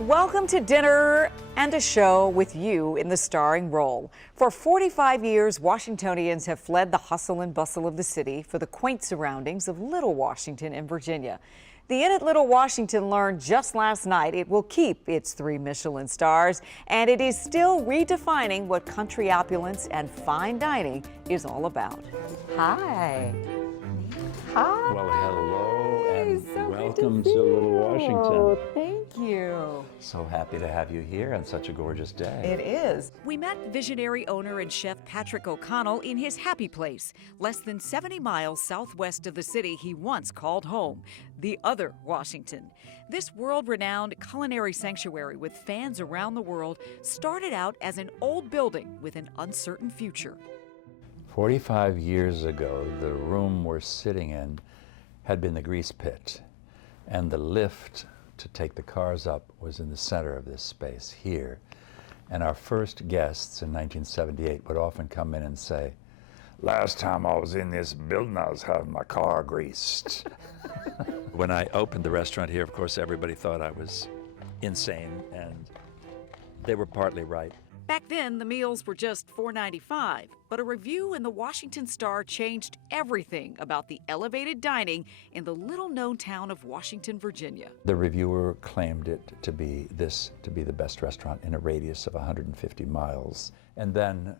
Welcome to dinner and a show with you in the starring role. For 45 years, Washingtonians have fled the hustle and bustle of the city for the quaint surroundings of Little Washington in Virginia. The Inn at Little Washington learned just last night it will keep its 3 Michelin stars, and it is still redefining what country opulence and fine dining is all about. Hi. Hi. Well, hello and So welcome good to Little see you. Washington. Thank you. So happy to have you here on such a gorgeous day. It is. We met visionary owner and chef Patrick O'Connell in his happy place, less than 70 miles southwest of the city he once called home, the other Washington. This world-renowned culinary sanctuary with fans around the world started out as an old building with an uncertain future. 45 years ago, the room we're sitting in had been the grease pit, and the lift to take the cars up was in the center of this space here. And our first guests in 1978 would often come in and say, "Last time I was in this building, I was having my car greased." When I opened the restaurant here, of course, everybody thought I was insane, and they were partly right. Back then, the meals were just $4.95, but a review in the Washington Star changed everything about the elevated dining in the little-known town of Washington, Virginia. The reviewer claimed it to be the best restaurant in a radius of 150 miles. And then,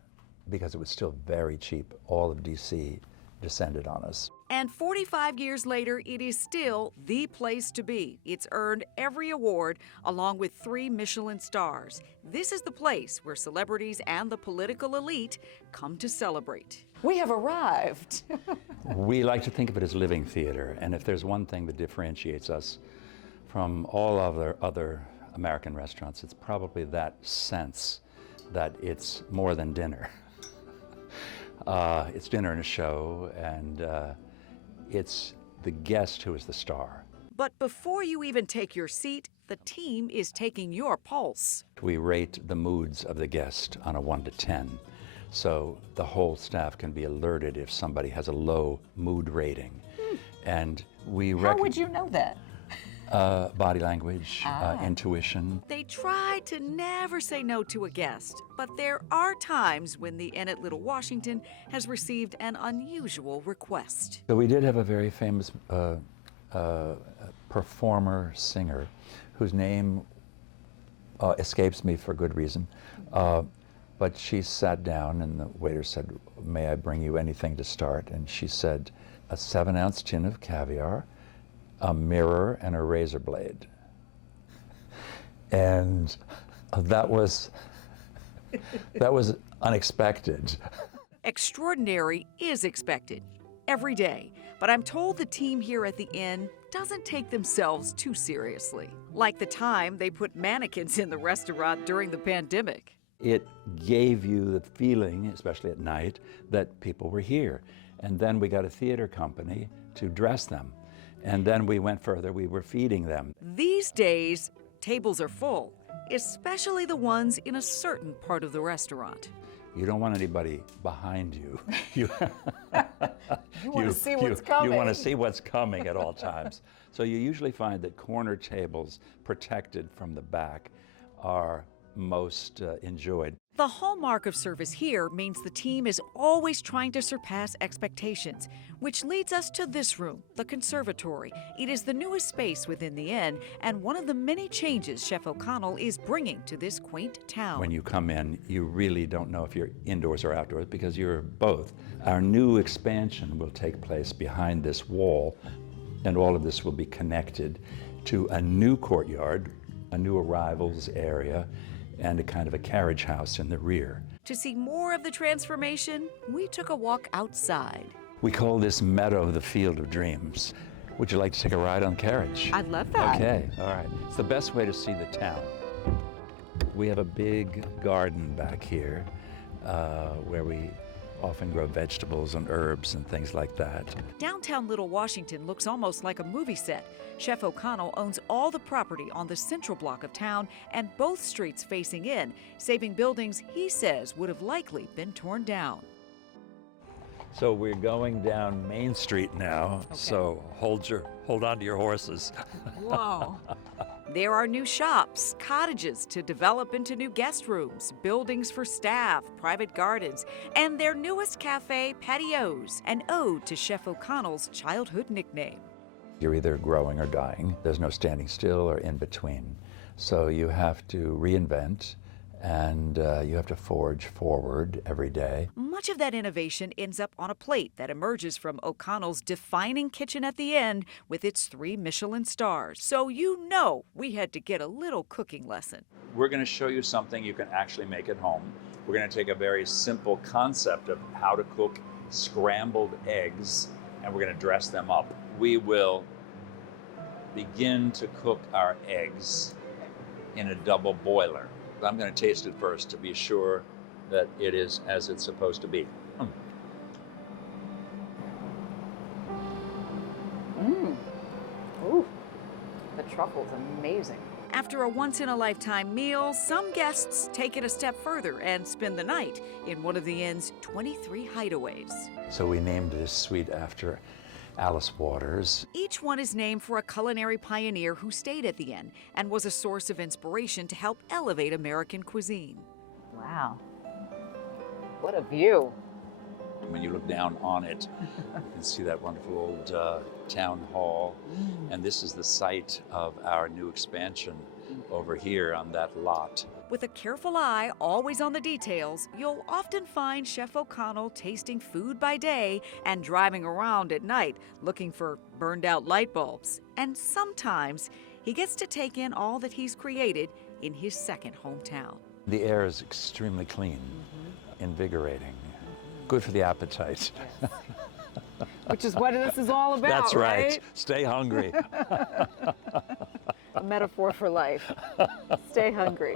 because it was still very cheap, all of DC descended on us. And 45 years later, it is still the place to be. It's earned every award, along with 3 Michelin stars. This is the place where celebrities and the political elite come to celebrate. We have arrived. We like to think of it as living theater, and if there's one thing that differentiates us from all other American restaurants, it's probably that sense that it's more than dinner. It's dinner and a show, and it's the guest who is the star. But before you even take your seat, the team is taking your pulse. We rate the moods of the guest on a 1 to 10, so the whole staff can be alerted if somebody has a low mood rating. And we How would you know that? body language, intuition. They try to never say no to a guest, but there are times when the Inn at Little Washington has received an unusual request. So we did have a very famous performer, singer, whose name escapes me for good reason. But she sat down and the waiter said, "May I bring you anything to start?" And she said, "A 7-ounce tin of caviar, a mirror, and a razor blade." And that was unexpected. Extraordinary is expected every day, but I'm told the team here at the Inn doesn't take themselves too seriously, like the time they put mannequins in the restaurant during the pandemic. It gave you the feeling, especially at night, that people were here. And then we got a theater company to dress them. And then we went further, we were feeding them. These days, tables are full, especially the ones in a certain part of the restaurant. You don't want anybody behind you. You want to see what's coming. You want to see what's coming at all times. So you usually find that corner tables protected from the back are most enjoyed. The hallmark of service here means the team is always trying to surpass expectations, which leads us to this room, the conservatory. It is the newest space within the Inn and one of the many changes Chef O'Connell is bringing to this quaint town. When you come in, you really don't know if you're indoors or outdoors because you're both. Our new expansion will take place behind this wall, and all of this will be connected to a new courtyard, a new arrivals area, and a kind of a carriage house in the rear. To see more of the transformation, we took a walk outside. We call this meadow the Field of Dreams. Would you like to take a ride on the carriage? I'd love that. Okay, all right. It's the best way to see the town. We have a big garden back here where we often grow vegetables and herbs and things like that. Downtown Little Washington looks almost like a movie set. Chef O'Connell owns all the property on the central block of town and both streets facing in, saving buildings he says would have likely been torn down. So we're going down Main Street now, so hold on to your horses. Whoa. There are new shops, cottages to develop into new guest rooms, buildings for staff, private gardens, and their newest cafe, Patios, an ode to Chef O'Connell's childhood nickname. You're either growing or dying. There's no standing still or in between. So you have to reinvent, and you have to forge forward every day. Much of that innovation ends up on a plate that emerges from O'Connell's defining kitchen at the end with its 3 Michelin stars. So you know we had to get a little cooking lesson. We're going to show you something you can actually make at home. We're going to take a very simple concept of how to cook scrambled eggs, and we're going to dress them up. We will begin to cook our eggs in a double boiler. I'm going to taste it first to be sure that it is as it's supposed to be. Ooh, the truffle's amazing. After a once-in-a-lifetime meal, some guests take it a step further and spend the night in one of the inn's 23 hideaways. So we named this suite after Alice Waters. Each one is named for a culinary pioneer who stayed at the inn and was a source of inspiration to help elevate American cuisine. Wow. What a view. When you look down on it, you can see that wonderful old town hall. And this is the site of our new expansion over here on that lot. With a careful eye always on the details, you'll often find Chef O'Connell tasting food by day and driving around at night looking for burned out light bulbs. And sometimes he gets to take in all that he's created in his second hometown. The air is extremely clean, invigorating, good for the appetite. Which is what this is all about. That's right. Stay hungry. A metaphor for life. Stay hungry.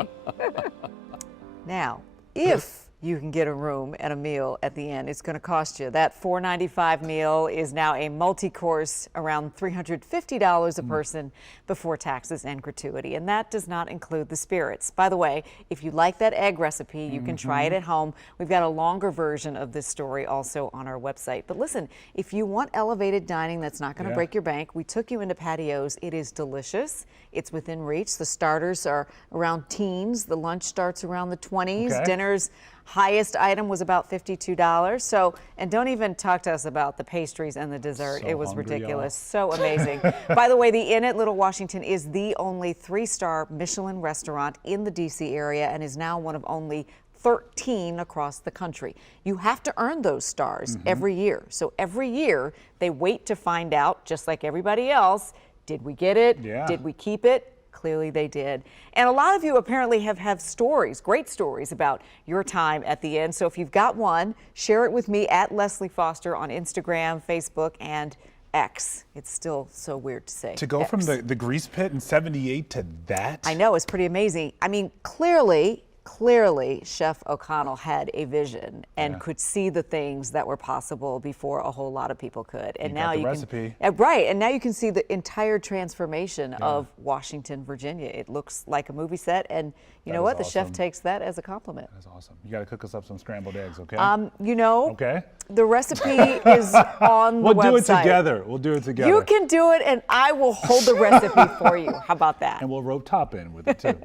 Now, if you can get a room and a meal at the inn, it's going to cost you. That $4.95 meal is now a multi-course, around $350 a person before taxes and gratuity. And that does not include the spirits. By the way, if you like that egg recipe, you can try it at home. We've got a longer version of this story also on our website. But listen, if you want elevated dining that's not going to break your bank, we took you into Patios. It is delicious. It's within reach. The starters are around teens. The lunch starts around the 20s. Dinner's highest item was about $52. So, and don't even talk to us about the pastries and the dessert. So it was hungry, ridiculous. So amazing. By the way, the Inn at Little Washington is the only 3-star Michelin restaurant in the D.C. area and is now one of only 13 across the country. You have to earn those stars every year. So every year they wait to find out, just like everybody else, did we get it? Did we keep it? Clearly they did. And a lot of you apparently have stories, great stories about your time at the inn. So if you've got one, share it with me at Leslie Foster on Instagram, Facebook, and X. It's still so weird to say. To go X. from the grease pit in '78 to that? I know, it's pretty amazing. I mean, clearly Chef O'Connell had a vision and could see the things that were possible before a whole lot of people could. And now you recipe. can, right, and now you can see the entire transformation of Washington, Virginia. It looks like a movie set, and you know what? The chef takes that as a compliment. That's awesome. You got to cook us up some scrambled eggs, okay? You know, okay. The recipe is on the website. We'll do it together. We'll do it together. You can do it, and I will hold the recipe for you. How about that? And we'll rope top in with it too.